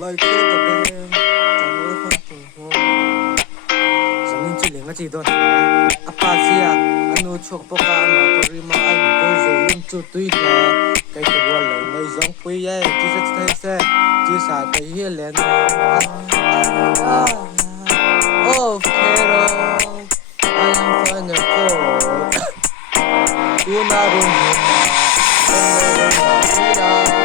来去的边，咱们分不红。生命只另一次段台，阿巴西亚，阿努chok poka ama korima ai boy zo lim chu tui le, cái cái bùa lời người giống quý ấy, chỉ sẽ thấy xe, chỉ xài tay hiền lên. Oh, pero I am fine for. Una rumba, una rumba,